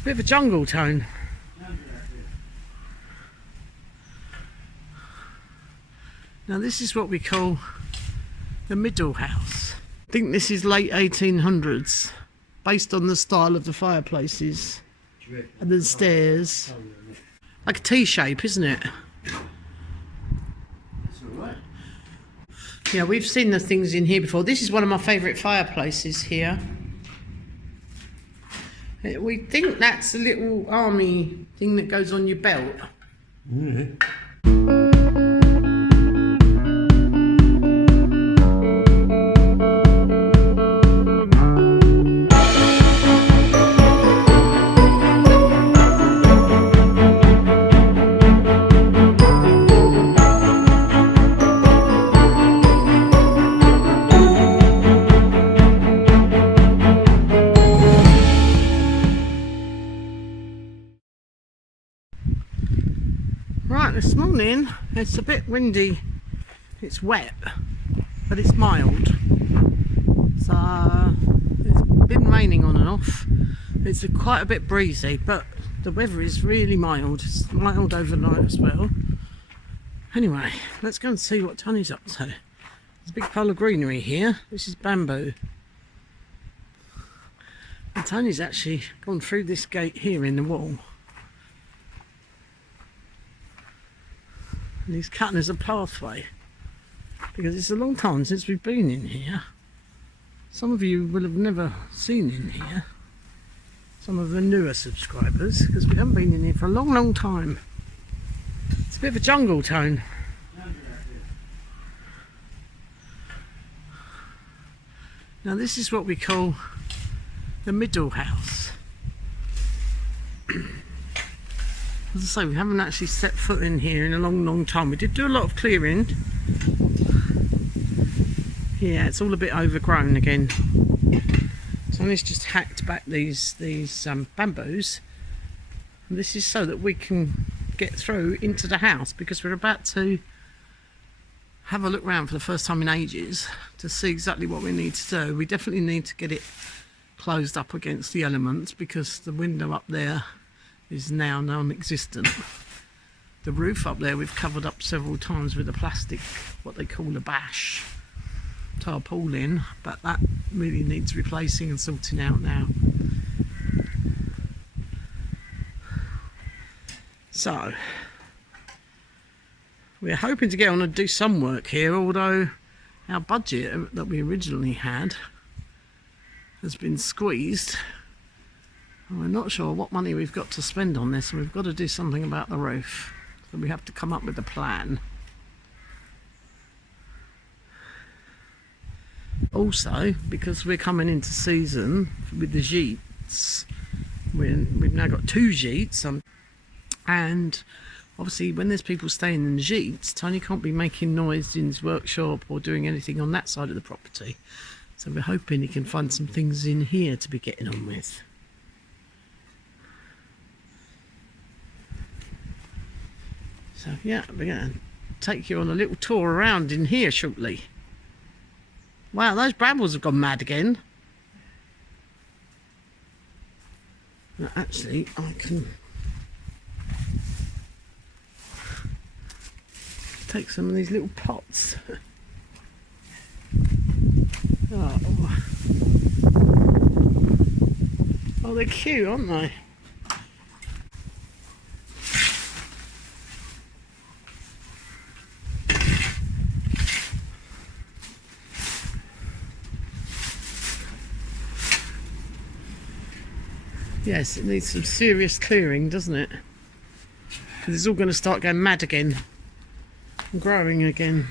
It's a bit of a jungle tone. Now this is what we call the middle house. I think this is late 1800s, based on the style of the fireplaces and the stairs. Like a T shape, isn't it? Yeah, we've seen the things in here before. This is one of my favourite fireplaces here. We think that's a little army thing that goes on your belt. Mm-hmm. Right, this morning it's a bit windy, it's wet, but it's mild. So it's been raining on and off. It's quite a bit breezy, but the weather is really mild. It's mild overnight as well. Anyway, let's go and see what Tony's up to. There's a big pile of greenery here. This is bamboo. And Tony's actually gone through this gate here in the wall. And he's cutting us a pathway because it's a long time since we've been in here. Some of you will have never seen in here, some of the newer subscribers, because we haven't been in here for a long time. It's a bit of a jungle tone. Now this is what we call the middle house. As I say, we haven't actually set foot in here in a long time. We did do a lot of clearing. Yeah, it's all a bit overgrown again. Tony's just hacked back these bamboos. And this is so that we can get through into the house, because we're about to have a look around for the first time in ages to see exactly what we need to do. We definitely need to get it closed up against the elements, because the window up there is now non-existent. The roof up there we've covered up several times with a plastic, what they call a bash tarpaulin, but that really needs replacing and sorting out now. So we're hoping to get on and do some work here, although our budget that we originally had has been squeezed. We're not sure what money we've got to spend on this, and we've got to do something about the roof. So we have to come up with a plan. Also, because we're coming into season with the gîtes, we've now got 2 gîtes, and obviously when there's people staying in the gîtes, Tony can't be making noise in his workshop or doing anything on that side of the property. So we're hoping he can find some things in here to be getting on with. So yeah, we're going to take you on a little tour around in here shortly. Wow, those brambles have gone mad again. Now, actually, I can take some of these little pots. Oh, they're cute, aren't they? Yes, it needs some serious clearing, doesn't it? Because it's all going to start going mad again and growing again.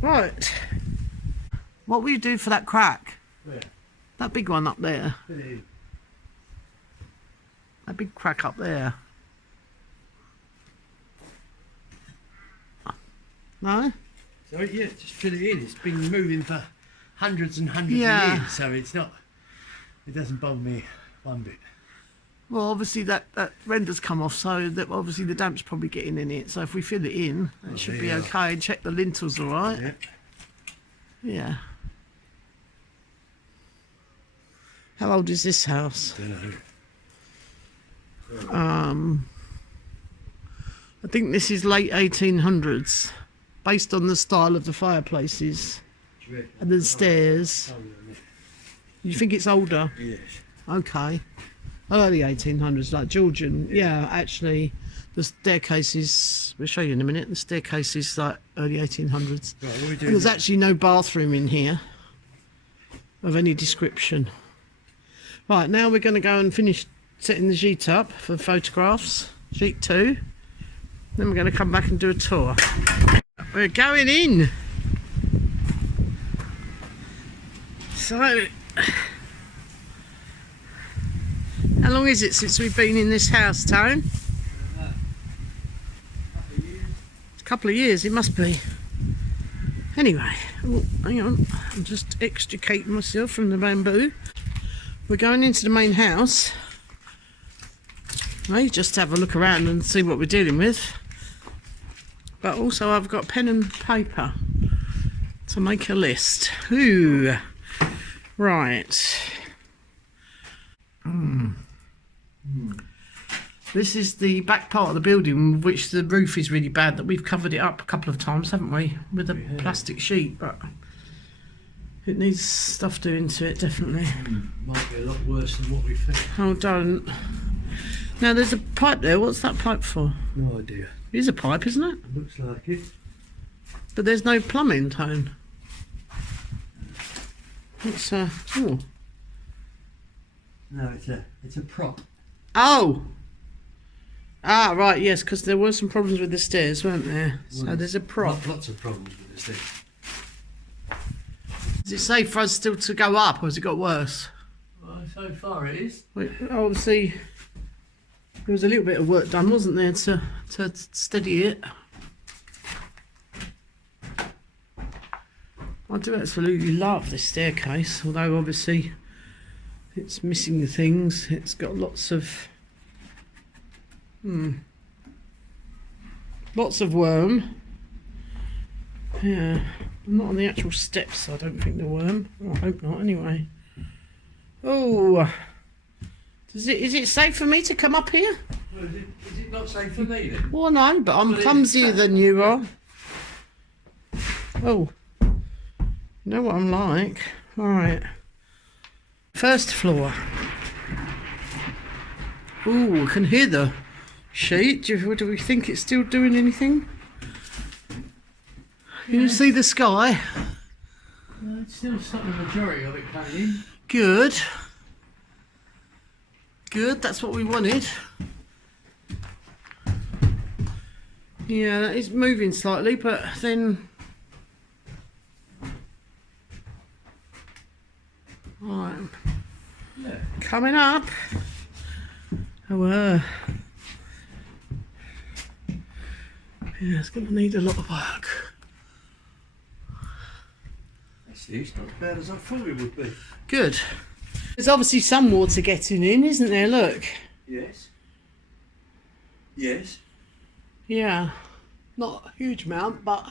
Right. What will you do for that crack? Where? That big one up there. Hey. That big crack up there. No? So yeah, just fill it in. It's been moving for hundreds and hundreds Yeah. of years, so it's not. It doesn't bother me One bit. Well, obviously that render's come off, so that obviously the damp's probably getting in it. So if we fill it in, it should be okay. And check the lintels all right. Yeah. Yeah. How old is this house? Don't know. I think this is late 1800s, based on the style of the fireplaces and the stairs. You think it's older? Yes. Okay. Early 1800s, like Georgian. Yeah, actually, the staircase is, we'll show you in a minute, the staircase is like early 1800s. Right, what are we doing? There's actually no bathroom in here of any description. Right, now we're going to go and finish setting the sheet up for photographs, sheet 2. Then we're going to come back and do a tour. We're going in. So, how long is it since we've been in this house, Tone? A couple of years, it must be. Anyway, oh, hang on, I'm just extricating myself from the bamboo. We're going into the main house. Well, just have a look around and see what we're dealing with. But also I've got pen and paper to make a list. Ooh, right. This is the back part of the building, which the roof is really bad, that we've covered it up a couple of times, haven't we? With a plastic sheet, but it needs stuff doing to it, definitely. Might be a lot worse than what we think. Oh, don't. Now there's a pipe there. What's that pipe for? No idea. It is a pipe, isn't it? Looks like it. But there's no plumbing, Tone. It's oh. No, it's a prop. Oh! Ah, right, yes, because there were some problems with the stairs, weren't there? So there's a prop. Lots of problems with this thing. Is it safe for us still to go up, or has it got worse? Well, so far it is. Wait, obviously, there was a little bit of work done, wasn't there, to steady it? I do absolutely love this staircase, although obviously it's missing things. It's got lots of lots of worm. Yeah, not on the actual steps. I don't think the worm. I hope not. Anyway. Oh, is it safe for me to come up here? Well, is it not safe for me then? Well, no, but I'm clumsier than you are. Oh, you know what I'm like. All right. First floor. Ooh, I can hear the sheet. Do we think it's still doing anything? Can you see the sky? It's still something, the majority of it coming in. Good. Good, that's what we wanted. Yeah, that is moving slightly, but then... Right. Yeah. Coming up. Oh, yeah, it's going to need a lot of work. Actually, it's not as bad as I thought it would be. Good. There's obviously some water getting in, isn't there? Look. Yes. Yes. Yeah. Not a huge amount, but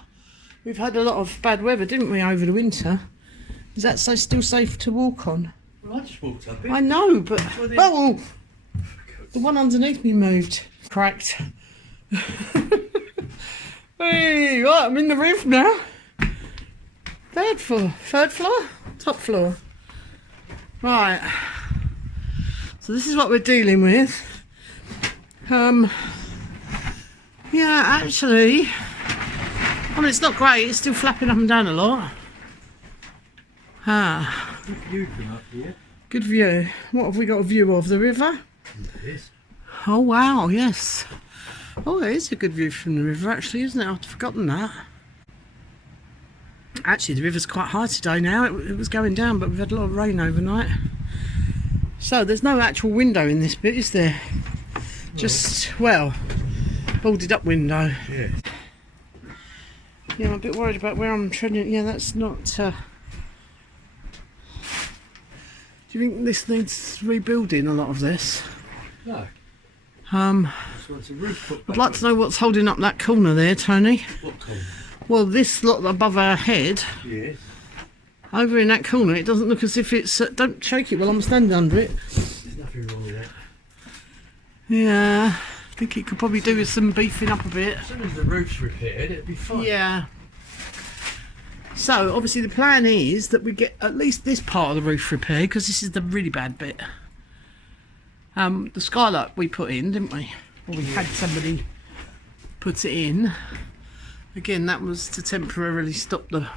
we've had a lot of bad weather, didn't we, over the winter? Is that still safe to walk on? Well, I just walked up it. I know, but... Well, then- Oh! The one underneath me moved. Cracked. Hey, right, I'm in the roof now. Third floor? Top floor. Right. So this is what we're dealing with. Yeah, actually... I mean, it's not great. It's still flapping up and down a lot. Ah. Good view from up here. Good view. What have we got a view of? The river? Yes. Oh wow, yes. Oh, it is a good view from the river actually, isn't it? I'd forgotten that. Actually, the river's quite high today now. It was going down, but we've had a lot of rain overnight. So there's no actual window in this bit, is there? Just, well, boarded up window. Yeah. Yeah, I'm a bit worried about where I'm treading. Yeah, that's not... Do Do you think this needs rebuilding, a lot of this? No. Just wants a roof put back I'd like to know what's holding up that corner there, Tony. What corner? Well, this lot above our head. Yes. Over in that corner, it doesn't look as if it's... don't shake it while I'm standing under it. There's nothing wrong with that. Yeah, I think it could probably do with some beefing up a bit. As soon as the roof's repaired, it'd be fine. Yeah. So, obviously the plan is that we get at least this part of the roof repaired, because this is the really bad bit. The skylight we put in, didn't we? Or we had somebody put it in. Again, that was to temporarily stop the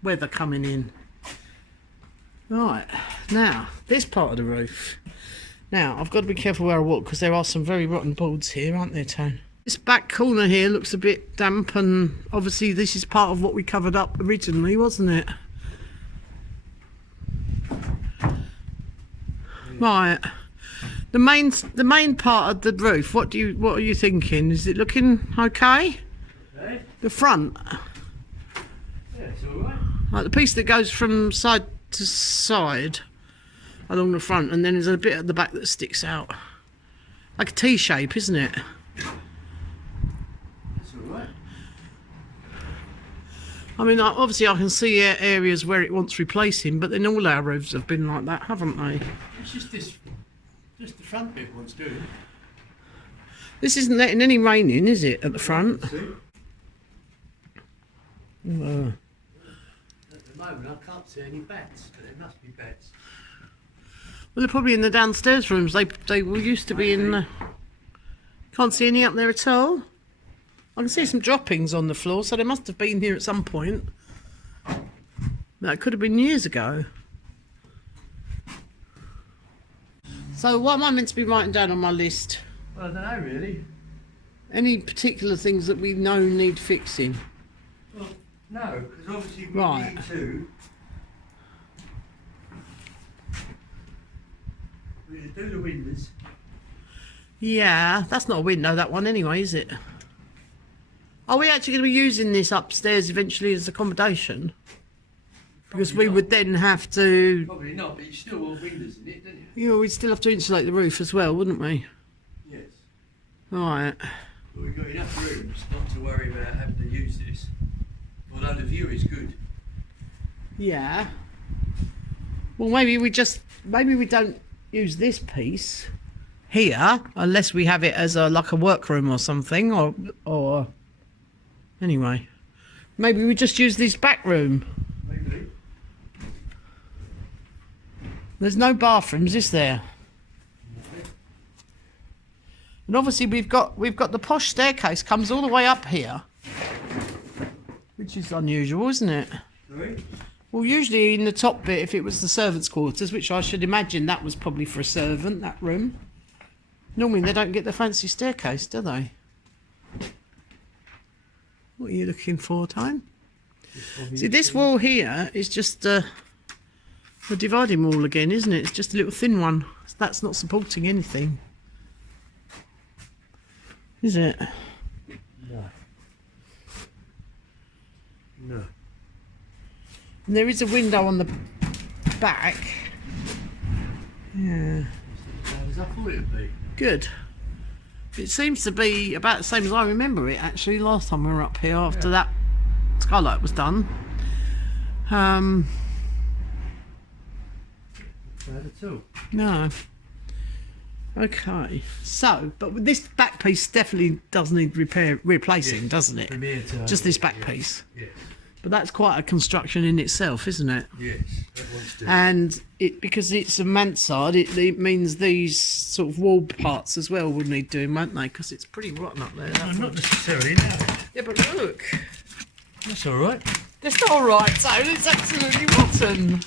weather coming in. Right, now, this part of the roof. Now, I've got to be careful where I walk because there are some very rotten boards here, aren't there, Tone? This back corner here looks a bit damp, and obviously this is part of what we covered up originally, wasn't it? Right. The main part of the roof, what are you thinking? Is it looking okay? Eh? The front? Yeah, it's alright. Like the piece that goes from side to side along the front, and then there's a bit at the back that sticks out. Like a T shape, isn't it? It's alright. I mean, obviously I can see areas where it wants replacing, but then all our roofs have been like that, haven't they? It's just the front bit wants doing. This isn't letting any rain in, is it, at the front? At the moment I can't see any bats, but there must be bats. Well, they're probably in the downstairs rooms. They were used to be in the... Can't see any up there at all. I can see some droppings on the floor, so they must have been here at some point. That could have been years ago. So what am I meant to be writing down on my list? Well, I don't know really. Any particular things that we know need fixing? Well, no, because obviously we Right. need to... We need to do the windows. Yeah, that's not a window, that one anyway, is it? Are we actually going to be using this upstairs eventually as accommodation? Because Probably we not. would then have to... Probably not, but you still want windows in it, don't you? You know, we'd still have to insulate the roof as well, wouldn't we? Yes. Right. But we've got enough rooms not to worry about having to use this. Although the view is good. Yeah. Well, maybe we don't use this piece here unless we have it as like a workroom or something, or anyway. Maybe we just use this back room. Maybe. There's no bathrooms, is there? And obviously we've got the posh staircase comes all the way up here, which is unusual, isn't it? Sorry? Well, usually in the top bit, if it was the servants' quarters, which I should imagine that was probably for a servant, that room. Normally they don't get the fancy staircase, do they? What are you looking for, Time? See, this wall here is just a dividing wall again, isn't it? It's just a little thin one. That's not supporting anything, is it? No. No. And there is a window on the back. Yeah. As I thought it'd be. Good. It seems to be about the same as I remember it, actually, last time we were up here after that skylight was done. Bad at all. No. Okay. So, but this back piece definitely does need replacing, Yes. doesn't it? From here to Just this here, back yes. piece. Yes. But that's quite a construction in itself, isn't it? Yes. That wants to. And because it's a mansard, it means these sort of wall parts as well would need doing, won't they? Because it's pretty rotten up there. No, not necessarily, no. Yeah, but look. That's alright. It's not alright, Tone. It's absolutely rotten.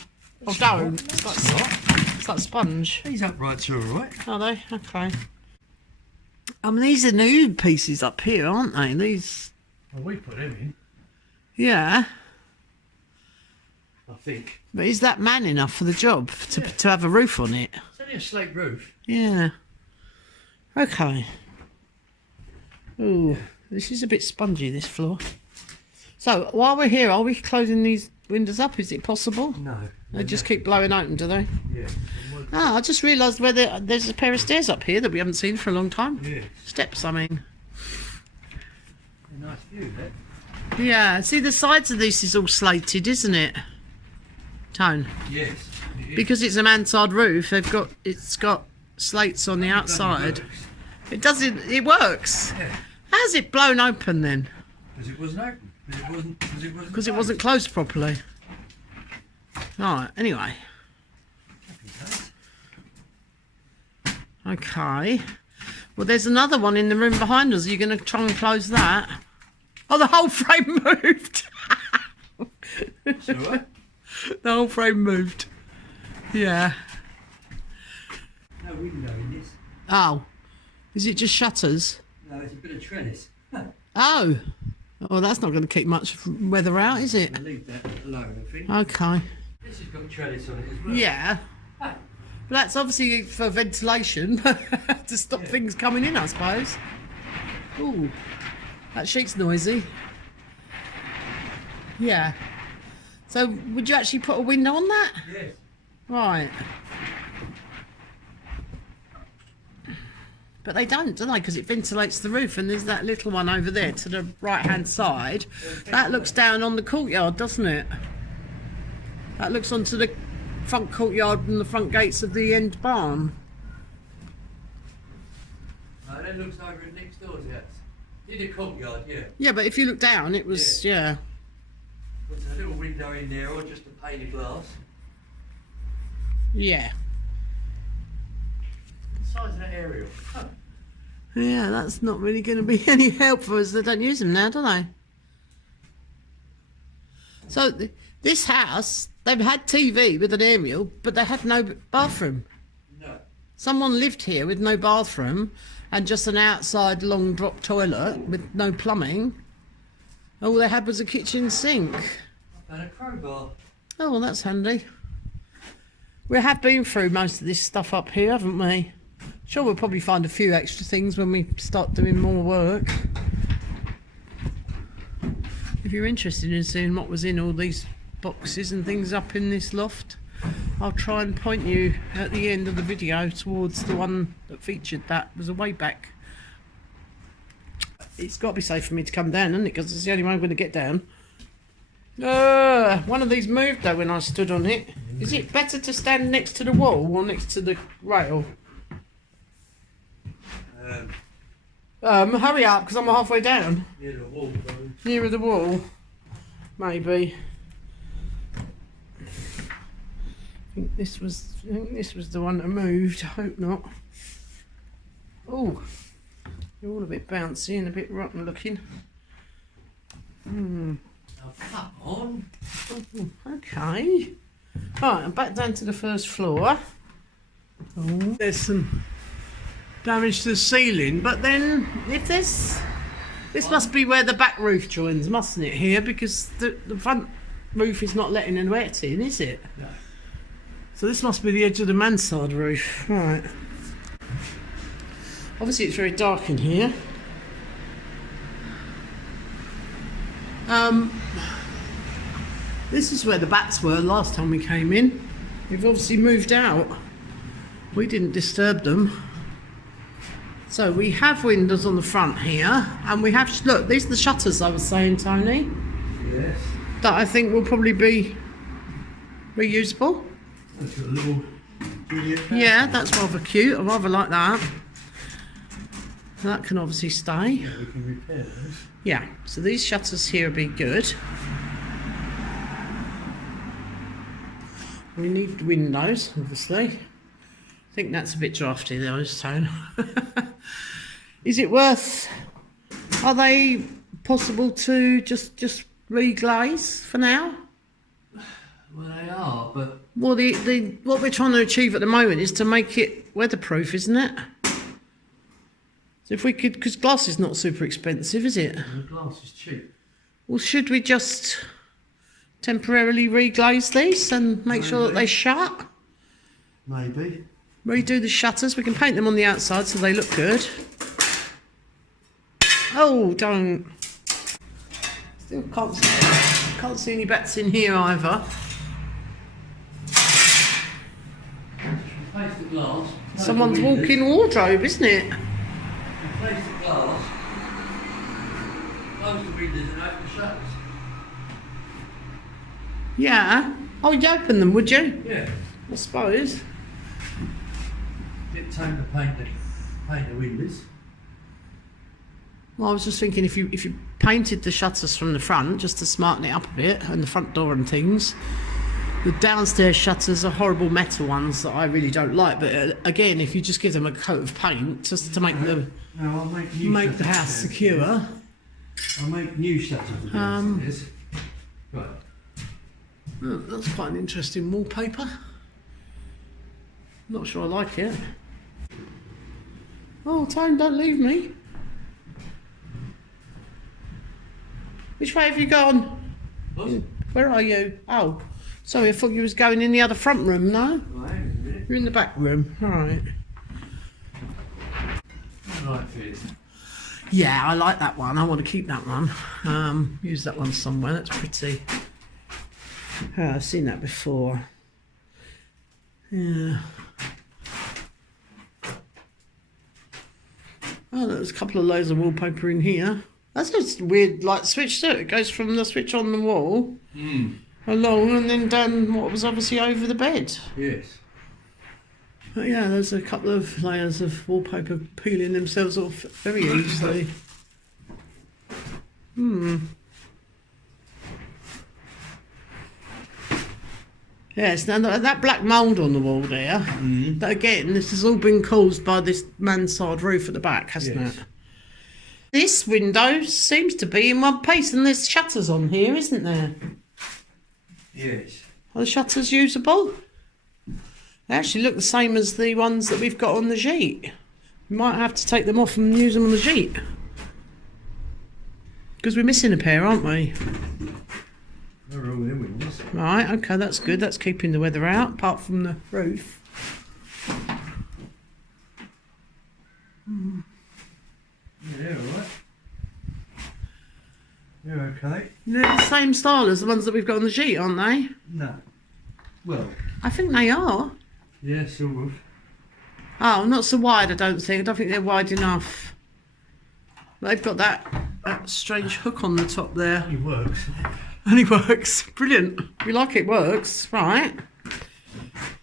Oh, don't. It's like sponge. These uprights are alright. Are they? Okay. I mean, these are new pieces up here, aren't they? These... Well, we put them in, Yeah. I think. But is that man enough for the job to have a roof on it? It's only a slate roof. Yeah. Okay. Ooh, this is a bit spongy, this floor. So while we're here, are we closing these windows up? Is it possible? No. They just keep blowing open, do they? Yeah. Ah, I just realised where there's a pair of stairs up here that we haven't seen for a long time. Yeah. Steps, I mean. A nice view there. Yeah, see the sides of this is all slated, isn't it? Tone. Yes. It is. Because it's a mansard roof, it's got slates on the outside. It doesn't. It works. Yeah. How's it blown open then? Because it wasn't open. Because it wasn't closed properly. Right. Anyway. Okay. Well, there's another one in the room behind us. Are you going to try and close that? Oh, the whole frame moved. So, The whole frame moved. Yeah. no window in this. Oh. Is it just shutters? No, it's a bit of trellis. Oh. Oh, that's not going to keep much weather out, is it? I'll leave that alone, I think. Okay. This has got trellis on it as well. Yeah. But that's obviously for ventilation to stop things coming in, I suppose. Ooh. That sheet's noisy. Yeah. So, would you actually put a window on that? Yes. Right. But they don't, do they? Because it ventilates the roof, and there's that little one over there to the right-hand side. That looks down on the courtyard, doesn't it? That looks onto the front courtyard and the front gates of the end barn. No, that looks over at next door's house. In the courtyard, yeah. Yeah, but if you look down, it was, yeah. There's a little window in there, or just a pane of glass. Yeah. The size of that aerial. Huh. Yeah, that's not really going to be any help for us. They don't use them now, do they? So, this house, they've had TV with an aerial, but they had no bathroom. No. Someone lived here with no bathroom and just an outside long drop toilet with no plumbing. All they had was a kitchen sink. And a crowbar. Oh, well, that's handy. We have been through most of this stuff up here, haven't we? Sure, we'll probably find a few extra things when we start doing more work. If you're interested in seeing what was in all these boxes and things up in this loft, I'll try and point you at the end of the video towards the one that featured that. It was a way back. It's got to be safe for me to come down, isn't it? Because it's the only way I'm going to get down. One of these moved though when I stood on it. Is it better to stand next to the wall or next to the rail? Hurry up, because I'm halfway down. Near the wall, probably. Nearer the wall, maybe. I think this was the one that moved. I hope not. Oh, you're all a bit bouncy and a bit rotten looking. Oh, come on. Okay. Right, I'm back down to the first floor. Oh, there's some damage to the ceiling, but then if this must be where the back roof joins, mustn't it, here? Because the front roof is not letting any wet in, is it? No. So this must be the edge of the mansard roof. Right. Obviously it's very dark in here. This is where the bats were last time we came in. They've obviously moved out. We didn't disturb them. So we have windows on the front here, and we have, look, these are the shutters I was saying, Tony. Yes. That I think will probably be reusable. That's got a little Juliet. Yeah, that's rather cute. I rather like that. That can obviously stay. Yeah, we can repair those. Yeah, so these shutters here will be good. We need windows, obviously. I think that's a bit drafty, though, this tone. Is it worth... Are they possible to just reglaze for now? Well, they are, but... Well, what we're trying to achieve at the moment is to make it weatherproof, isn't it? So if we could... Because glass is not super expensive, is it? The glass is cheap. Well, should we just temporarily reglaze these and make sure that they shut? Maybe. Redo the shutters. We can paint them on the outside so they look good. Oh, don't. Still can't see. Can't see any bats in here either. Replace the glass. Someone's walk-in wardrobe, isn't it? Replace the glass. Close the windows and open the shutters. Yeah. Oh, you'd open them, would you? Yeah. I suppose. Get time to paint the windows. Well, I was just thinking if you painted the shutters from the front just to smarten it up a bit, and the front door and things. The downstairs shutters are horrible metal ones that I really don't like. But again, if you just give them a coat of paint just to make the make the house secure. I'll make new shutters downstairs. Right. Oh, that's quite an interesting wallpaper. Not sure I like it. Oh, Tone, don't leave me. Which way have you gone? What? Where are you? Oh, sorry, I thought you was going in the other front room, no? Right. You're in the back room, alright. Right, fit. Yeah, I like that one. I want to keep that one. Use that one somewhere, that's pretty. I've seen that before. Yeah. Oh, there's a couple of layers of wallpaper in here. That's just a weird light switch too. It goes from the switch on the wall along and then down what was obviously over the bed. Yes. But yeah, there's a couple of layers of wallpaper peeling themselves off very easily. Yes, now that black mould on the wall there, that again, this has all been caused by this mansard roof at the back, hasn't it? This window seems to be in one piece, and there's shutters on here, isn't there? Yes. Are the shutters usable? They actually look the same as the ones that we've got on the sheet. We might have to take them off and use them on the sheet. Because we're missing a pair, aren't we? They're all in windows. Right, okay, that's good. That's keeping the weather out, apart from the roof. Yeah, all right. You're okay. They're the same style as the ones that we've got on the sheet, aren't they? No. Well. I think they are. Yeah, sort of. Oh, not so wide, I don't think. I don't think they're wide enough. They've got that strange hook on the top there. It works. And it works. Brilliant. We like it works, right?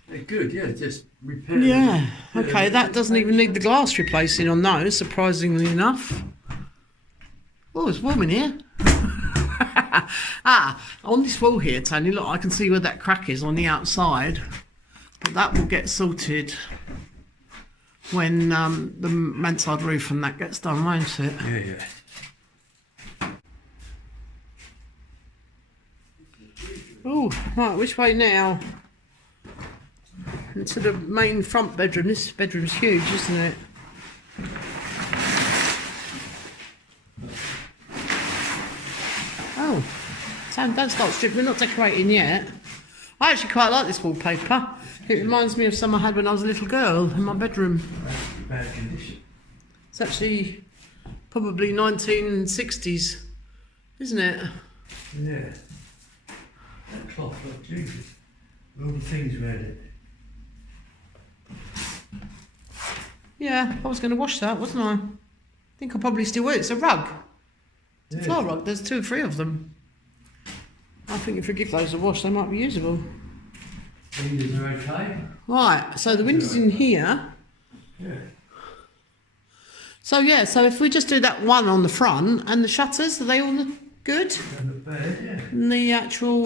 They're good, yeah, just repair. Yeah. Okay, that doesn't even need the glass replacing on those, surprisingly enough. Oh, it's warm in here. On this wall here, Tony, look, I can see where that crack is on the outside. But that will get sorted when the mansard roof and that gets done, won't it? Yeah, yeah. Oh, right, which way now? Into the main front bedroom. This bedroom's huge, isn't it? Oh, Sam, don't start stripping. We're not decorating yet. I actually quite like this wallpaper. It reminds me of some I had when I was a little girl in my bedroom. Bad condition. It's actually probably 1960s, isn't it? Yeah. That cloth, look, Jesus. All the things we had it. Yeah, I was going to wash that, wasn't I? I think I probably still will. It's a rug. It's a floor rug. There's 2 or 3 of them. I think if we give those a wash, they might be usable. Windows are okay. Right, so the windows in here. Yeah. So yeah, so if we just do that one on the front and the shutters, are they all good? And the bed, yeah. And the actual,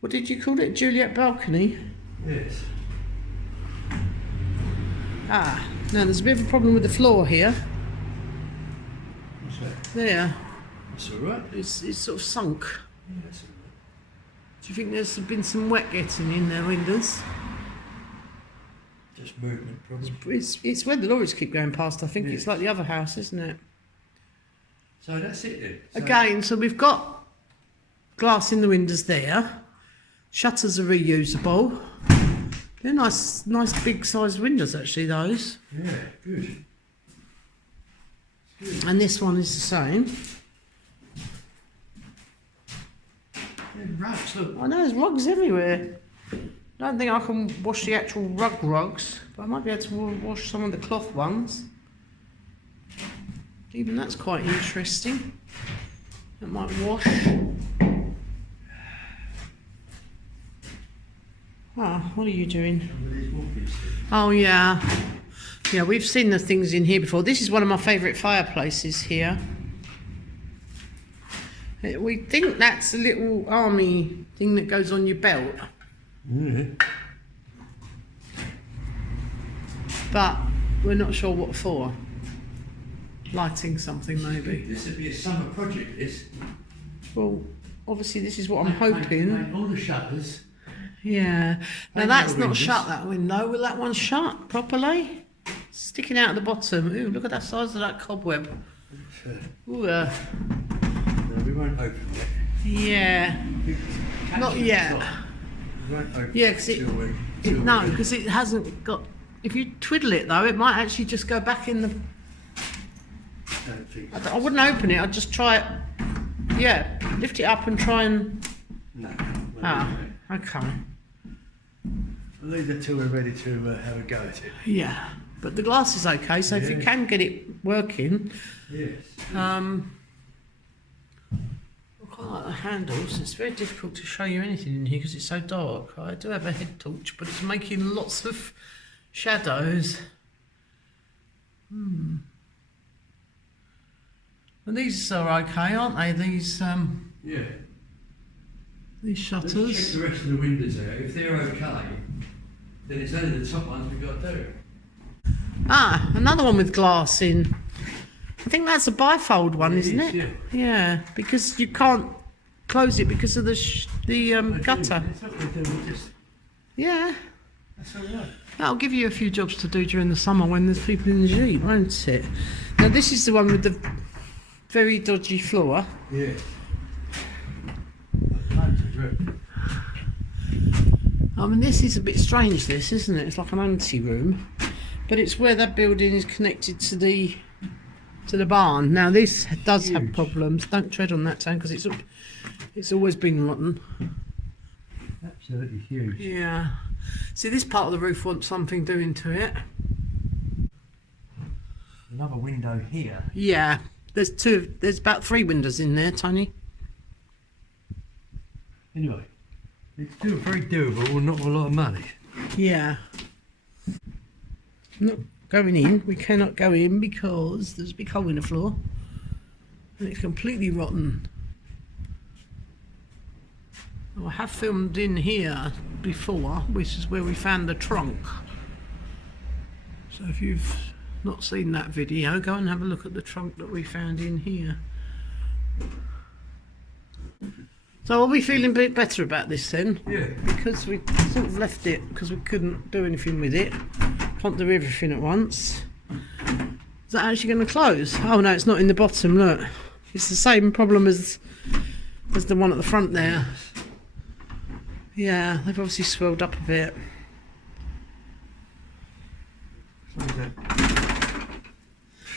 what did you call it? Juliet balcony? Yes. Ah, now there's a bit of a problem with the floor here. What's that? There, That's all right. it's sort of sunk. Yeah, that's all Do you think there's been some wet getting in their windows? right. Just movement, probably. It's where the lorries keep going past, I think. Yeah. It's like the other house, isn't it? So that's it then. So Again, so we've got glass in the windows there. Shutters are reusable. They're nice big sized windows actually, those. Yeah, good. And this one is the same. There's rugs, look. I know there's rugs everywhere. I don't think I can wash the actual rugs, but I might be able to wash some of the cloth ones. Even that's quite interesting. That might wash. Ah, what are you doing? Oh yeah. Yeah, we've seen the things in here before. This is one of my favourite fireplaces here. We think that's a little army thing that goes on your belt. But we're not sure what for. Lighting something maybe. This would be a summer project, this. Well, obviously this is what I'm hoping. All the shutters. Yeah. Now that's not windows. shut, that window. Will that one shut properly? Sticking out at the bottom. Ooh, look at that size of that cobweb. Ooh, No, we won't open it. yeah. Not yet. We won't open Yeah, it. no, because it hasn't got. If you twiddle it though, it might actually just go back in the. Don't think so. I wouldn't open it. I'd just try it. Yeah, lift it up and try and. No. Ah, okay. I'll leave that till we're ready to have a go at it. Yeah, but the glass is okay. So if you Yeah. can get it working, Yes. I quite like the handles. It's very difficult to show you anything in here because it's so dark. I do have a head torch, but it's making lots of shadows. And these are okay, aren't they? These Yeah. these Let's shutters. check the rest of the windows out. If they're okay, then it's only the top ones we've got to do. Ah, another one with glass in. I think that's a bifold one, It isn't is, it? Yeah, because you can't close it because of the gutter. That's what we do. We just, Yeah, that's all right. that'll give you a few jobs to do during the summer when there's people in the Jeep, won't it? Now this is the one with the very dodgy floor. Yeah. Loads of drip. I mean, this is a bit strange, this, isn't it? It's like an ante-room, but it's where that building is connected to the barn. Now this does have Huge. problems. Don't tread on that, Sam, because it's always been rotten. Absolutely huge. Yeah. See, this part of the roof wants something doing to it. Another window here. Yeah. There's about 3 windows in there, Tony. Anyway, it's still very doable, not a lot of money. Yeah. Not going in. We cannot go in because there's a big hole in the floor. And it's completely rotten. I have filmed in here before, which is where we found the trunk. So if you've not seen that video, go and have a look at the trunk that we found in here. So are we feeling a bit better about this then? Yeah. Because we sort of left it because we couldn't do anything with it. Can't do everything at once. Is that actually going to close? Oh no, it's not in the bottom, look. It's the same problem as the one at the front there. Yeah, they've obviously swelled up a bit.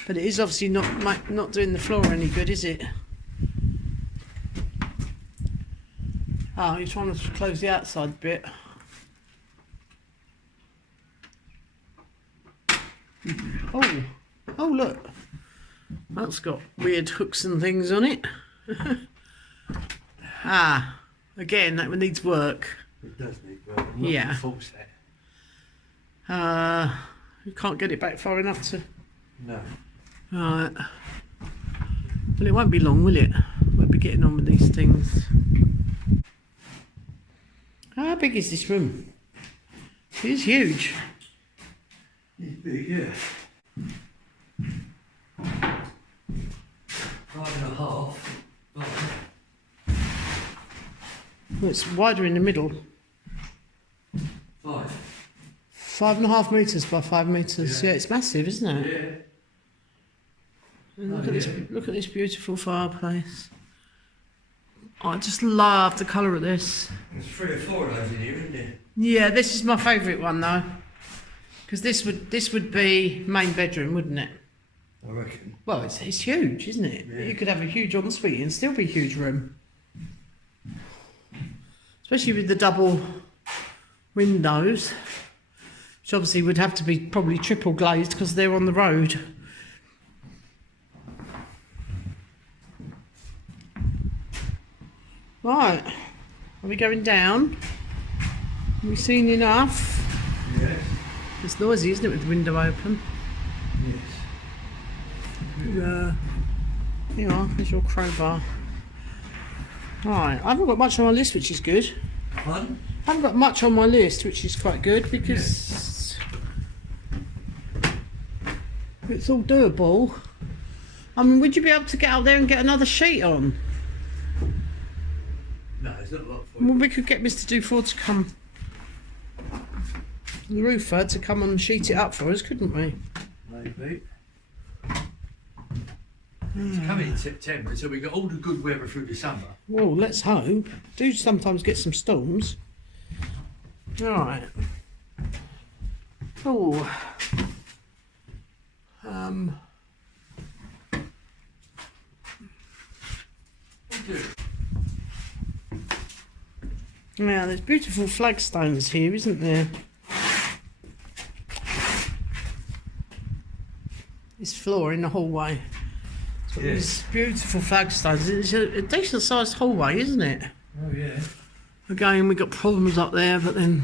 But it is obviously not doing the floor any good, is it? Oh, you're trying to close the outside bit. Oh, oh look. That's got weird hooks and things on it. Ah, again, that one needs work. It does need work. I'm not Yeah. gonna force that. You can't get it back far enough to... No. Right. Well, it won't be long, will it? We'll be getting on with these things. How big is this room? It is huge. It's big, yeah. 5.5. Well, it's wider in the middle. 5. 5.5 metres by 5 metres. Yeah. Yeah, it's massive, isn't it? Yeah. And look Oh, at this! yeah. Look at this beautiful fireplace. I just love the colour of this. There's 3 or 4 of those in here, isn't there? Yeah, this is my favourite one though, because this would be main bedroom, wouldn't it? I reckon. Well, it's huge, isn't it? Yeah. You could have a huge ensuite and still be a huge room. especially with the double windows, which obviously would have to be probably triple glazed because they're on the road. Right, are we going down? Have we seen enough? Yes. It's noisy, isn't it, with the window open? Yes. Here you are, there's your crowbar. Right, I haven't got much on my list, which is good. Pardon? I haven't got much on my list, which is quite good because it's all doable. I mean, would you be able to get out there and get another sheet on? No, it's not a lot for you. Well, we could get Mr. Dufour to come, the roofer, to come and sheet it up for us, couldn't we? Maybe. It's coming in September, so we got all the good weather through the summer. Well, let's hope. Do sometimes get some storms. All right. Oh. Yeah, there's beautiful flagstones here, isn't there? This floor in the hallway. So Yes. these beautiful flagstones. It's a decent sized hallway, isn't it? Oh yeah. Again, we got problems up there, but then,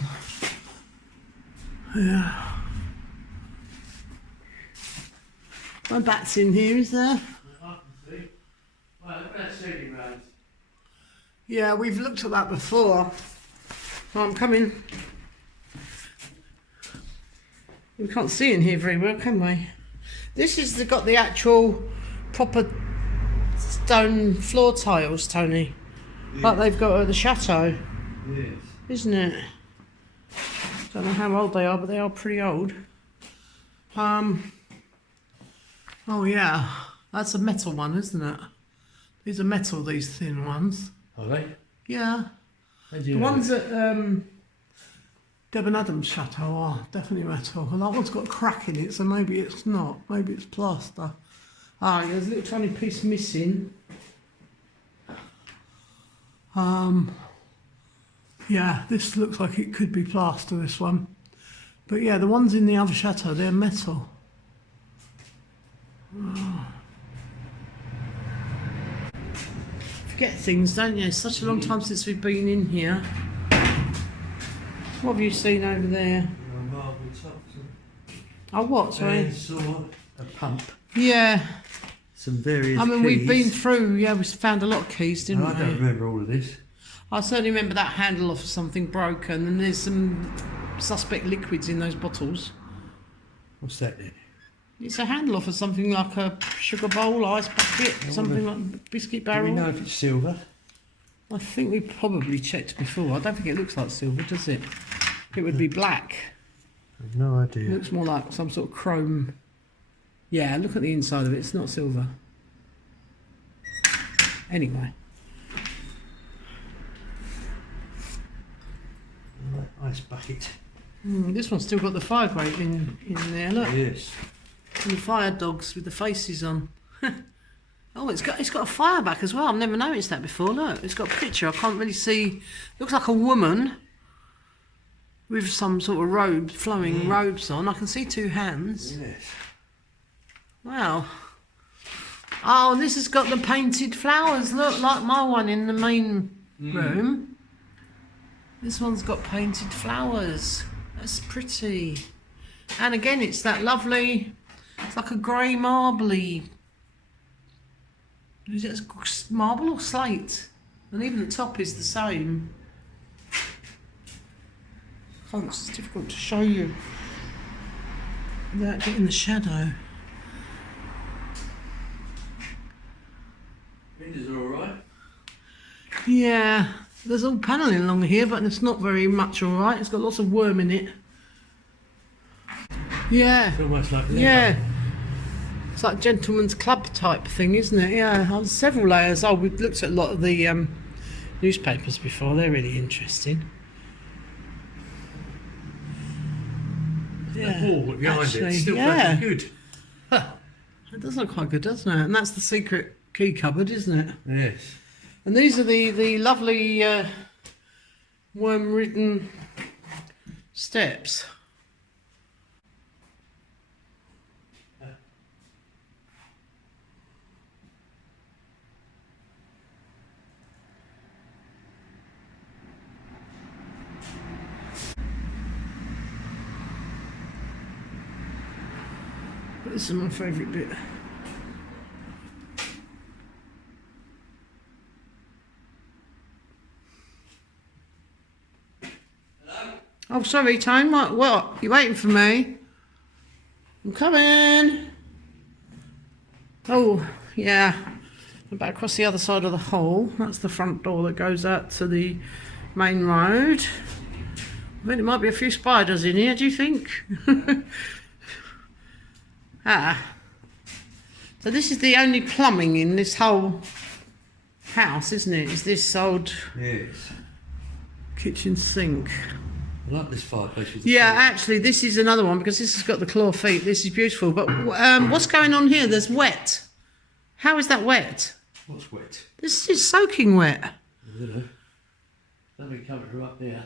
yeah. My bat's in here, is there? I can see. Well, look at that ceiling round. Yeah, we've looked at that before. Oh, I'm coming. We can't see in here very well, can we? This is got the actual proper stone floor tiles, Tony. Yes. Like they've got at the Chateau, Yes. isn't it? Don't know how old they are, but they are pretty old. Oh yeah, that's a metal one, isn't it? These are metal, these thin ones. Are they? Yeah. How do you The know? ones at Deb and Adam's Chateau are definitely metal. And that one's got a crack in it, so maybe it's not. Maybe it's plaster. Ah, there's a little tiny piece missing. Yeah, this looks like it could be plaster, this one. But yeah, the ones in the other Chateau, they're metal. Oh. Forget things, don't you? It's such a long time since we've been in here. What have you seen over there? Marble tops. Oh, what? Sorry. Saw a pump. Yeah. Some various I mean, keys. we've been through. Yeah, we found a lot of keys, didn't I don't we? remember all of this. I certainly remember that handle off of something broken, and there's some suspect liquids in those bottles. What's that then? It's a handle off of something like a sugar bowl, ice bucket, something like a biscuit Do barrel. we know if it's silver? I think we probably checked before. I don't think it looks like silver, does it? It would be black. I've no It idea. looks more like some sort of chrome. Yeah, look at the inside of it. It's not silver. Anyway. Ice bucket. This one's still got the fire grate in there, look. Yes. And the fire dogs with the faces on. Oh, it's got a fire back as well. I've never noticed that before. Look, it's got a picture. I can't really see. Looks like a woman with some sort of robe, flowing robes on. I can see two hands. Yes. Wow. Oh, and this has got the painted flowers. Look, like my one in the main room. This one's got painted flowers. That's pretty. And again, it's that lovely. It's like a grey marbly. Is it marble or slate? And even the top is the same. It's difficult to show you without getting the shadow. Windows are alright. Yeah, there's all panelling along here, but it's not very much alright. It's got lots of worm in it. Yeah. It's almost like leather. Yeah. It's like gentleman's club type thing, isn't it? Yeah, there's several layers. Oh, we've looked at a lot of the newspapers before. They're really interesting. Yeah, The wall behind actually, it still yeah. bloody good. It does look quite good, doesn't it? And that's the secret key cupboard, isn't it? Yes. And these are the lovely worm-ridden steps. But this is my favourite bit. Oh, sorry, Tone. What? You waiting for me? I'm coming. Oh, yeah. I'm back across the other side of the hall. That's the front door that goes out to the main road. I think there might be a few spiders in here, do you think? So this is the only plumbing in this whole house, isn't it? Is this old kitchen sink. I like this fireplace. Yeah, actually, this is another one because this has got the claw feet. This is beautiful. But what's going on here? There's wet. How is that wet? What's wet? This is soaking wet. I don't know. Something coming from up there.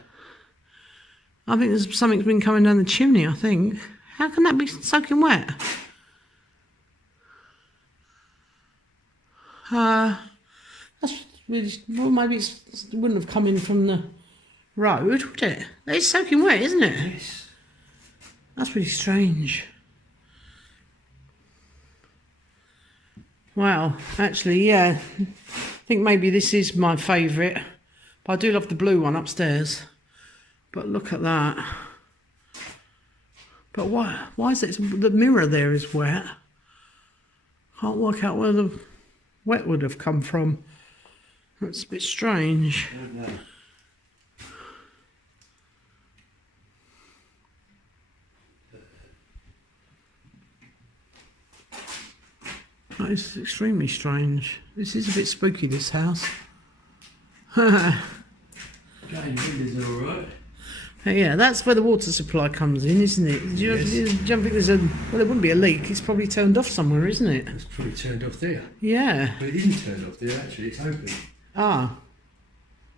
I think there's something's been coming down the chimney, I think. How can that be soaking wet? That's really... Well, maybe it wouldn't have come in from the road, would it? It's soaking wet, isn't it? Yes. That's really strange. Wow, actually, yeah. I think maybe this is my favourite. But I do love the blue one upstairs. But look at that. But why is it the mirror there is wet? Can't work out where the wet would have come from. That's a bit strange. I don't know. That is extremely strange. This is a bit spooky, this house. Jane, windows are alright. Yeah, that's where the water supply comes in, isn't it? Do you don't think there's a... Well, there wouldn't be a leak. It's probably turned off somewhere, isn't it? It's probably turned off there. Yeah. But it isn't turned off there, actually. It's open. Ah.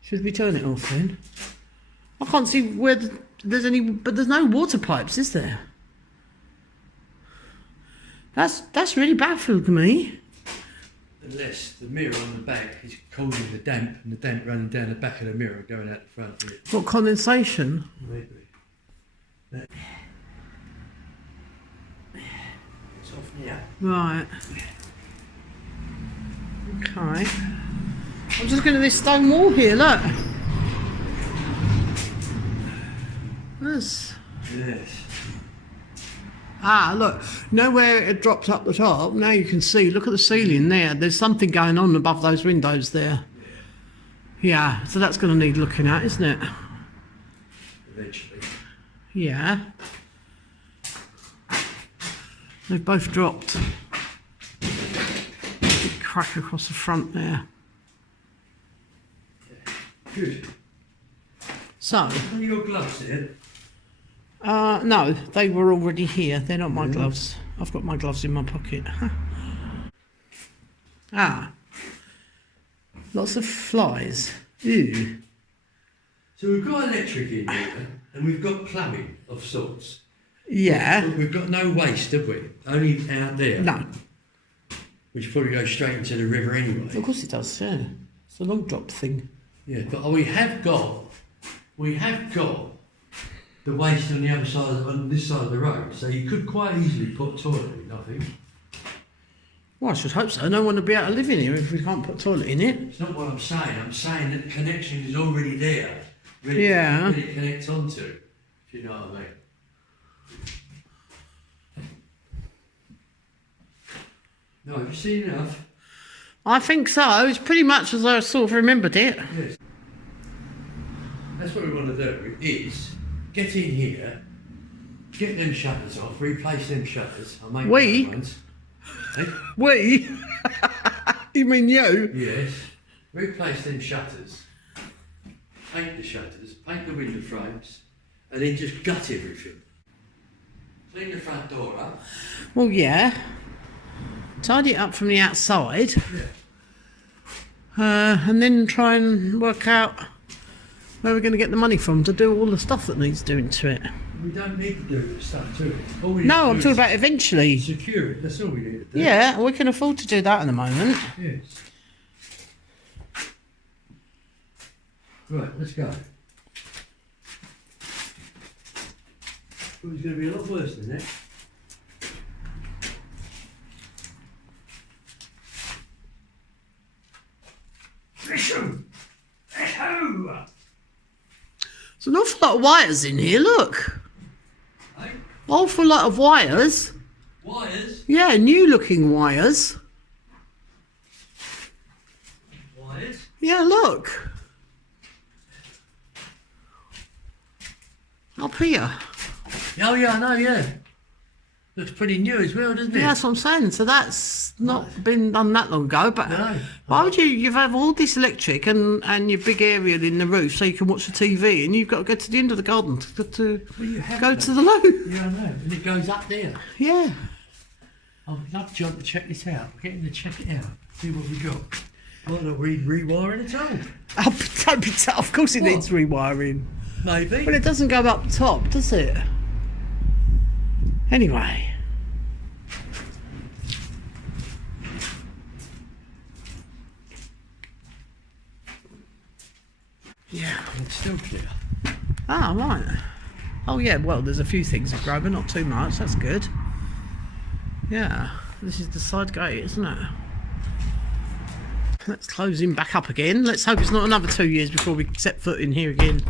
Should we turn it off then? I can't see where there's any... But there's no water pipes, is there? That's really baffled me. Unless the mirror on the back is causing the damp, and the damp running down the back of the mirror going out the front of it. What, condensation? Maybe. It's off now. Right. Okay. I'm just looking at this stone wall here, look. Yes. Ah, look. Know where it drops up the top? Now you can see. Look at the ceiling there. There's something going on above those windows there. Yeah, so that's going to need looking at, isn't it? Eventually. Yeah. They've both dropped. Big crack across the front there. Good. So. Have you got gloves here? No, they were already here. They're not my gloves. I've got my gloves in my pocket. Ah. Lots of flies. Ew. So we've got electric in here, and we've got plumbing of sorts. Yeah. But we've got no waste, have we? Only out there. No. Which probably goes straight into the river anyway. Of course it does, yeah. It's a long drop thing. Yeah, but we have got the waste on the other side, on this side of the road, so you could quite easily put a toilet in, I think. Well, I should hope so. No one would be able to live in here if we can't put a toilet in it. It's not what I'm saying. I'm saying that the connection is already there, ready to connect onto, if you know what I mean. No, have you seen enough? I think so. It's pretty much as I sort of remembered it. Yes. That's what we want to do, is get in here, get them shutters off, replace them shutters. I'll make We? other ones. Eh? We? You mean you? Yes. Replace them shutters, paint the shutters, paint the window frames, and then just gut everything. Clean the front door up. Well, yeah. Tidy it up from the outside. Yeah. And then try and work out Where are we going to get the money from to do all the stuff that needs doing to it? We don't need to do the stuff to it. All we need No, to I'm do talking is about eventually. secure it. That's all we need to do. Yeah, we can afford to do that in a moment. Yes. Right, let's go. It was going to be a lot worse than that. Listen! Echo! There's an awful lot of wires in here, look. Hey? Awful lot of wires. Wires? Yeah, new looking wires. Wires? Yeah, look. Up here. Oh yeah, I know, yeah. Looks pretty new as well, doesn't it? Yeah, that's what I'm saying. So that's not been done that long ago. But No. why would you have all this electric and your big aerial in the roof so you can watch the TV, and you've got to go to the end of the garden to Well, you have go that. to the loo? Yeah, I know. And it goes up there. Yeah. I'd love John to check this out. Get him to check it out. See what we got. Might not need rewiring at all. Oh, don't be tough. Of course it What? needs rewiring. Maybe. But it doesn't go up top, does it? Anyway. Yeah. It's still clear. Ah, right. Oh, yeah, well, there's a few things that grow, but not too much. That's good. Yeah. This is the side gate, isn't it? Let's close him back up again. Let's hope it's not another 2 years before we set foot in here again.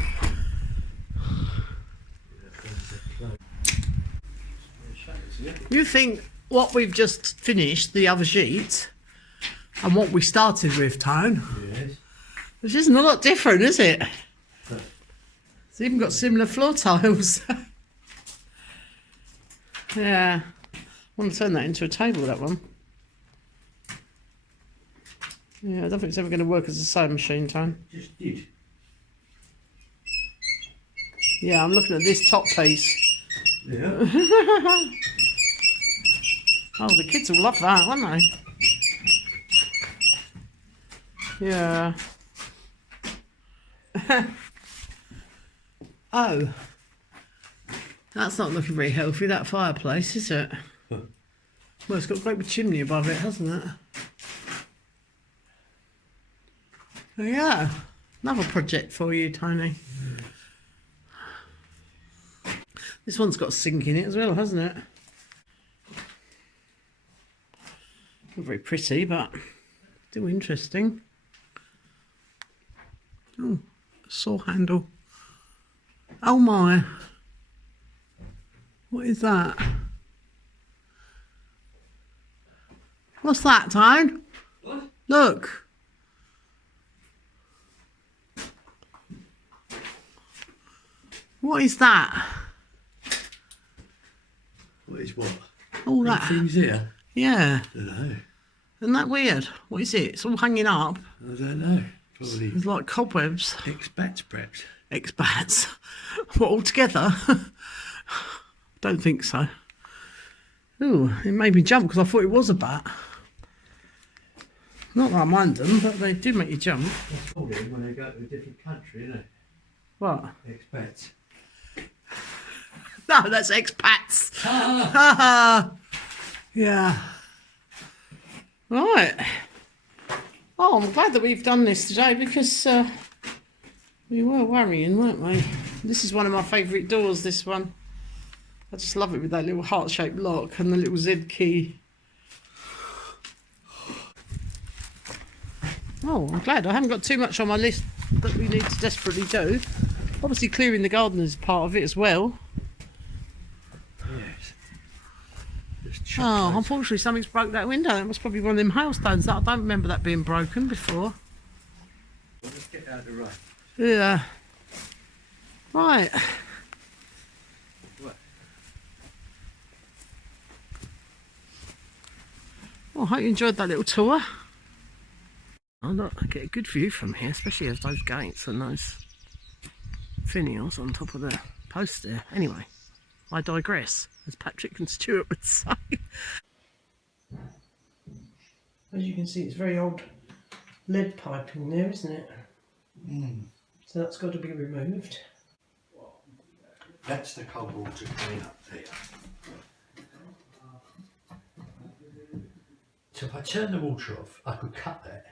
You think what we've just finished, the other sheet, and what we started with, Tone, Yes. which isn't a lot different, is it? It's even got similar floor tiles. Yeah. I want to turn that into a table, that one. Yeah, I don't think it's ever going to work as a sewing machine, Tone. Just did. Yeah, I'm looking at this top piece. Yeah. Oh, the kids will love that, won't they? Yeah. Oh. That's not looking very healthy, that fireplace, is it? Well, it's got a great big chimney above it, hasn't it? Oh, yeah. Another project for you, Tony. This one's got a sink in it as well, hasn't it? Not very pretty, but still interesting. Oh, saw handle. Oh my. What is that? What's that, Tone? What? Look. What is that? What is what? All that. Things here? Yeah. I don't know. Isn't that weird? What is it? It's all hanging up. I don't know. Probably It's like cobwebs. expats, perhaps. Expats. What, all together? Don't think so. Ooh, it made me jump because I thought it was a bat. Not that I mind them, but they do make you jump. That's called it when they go to a different country, isn't it? What? Expats. No, that's expats. Ah! Yeah. Right. Oh, I'm glad that we've done this today because we were worrying, weren't we? This is one of my favourite doors, this one. I just love it with that little heart-shaped lock and the little Z key. Oh, I'm glad. I haven't got too much on my list that we need to desperately do. Obviously clearing the garden is part of it as well. Yes. Just Oh, unfortunately something's broke that window. It was probably one of them hailstones. I don't remember that being broken before. Let's get out of the way. Yeah. Right. What? Well, I hope you enjoyed that little tour. Oh, look, I get a good view from here, especially as those gates and those finials on top of the post there. Anyway, I digress, as Patrick and Stuart would say. As you can see, it's very old lead piping there, isn't it? So that's got to be removed. That's the cold water coming up there. So if I turn the water off, I could cut that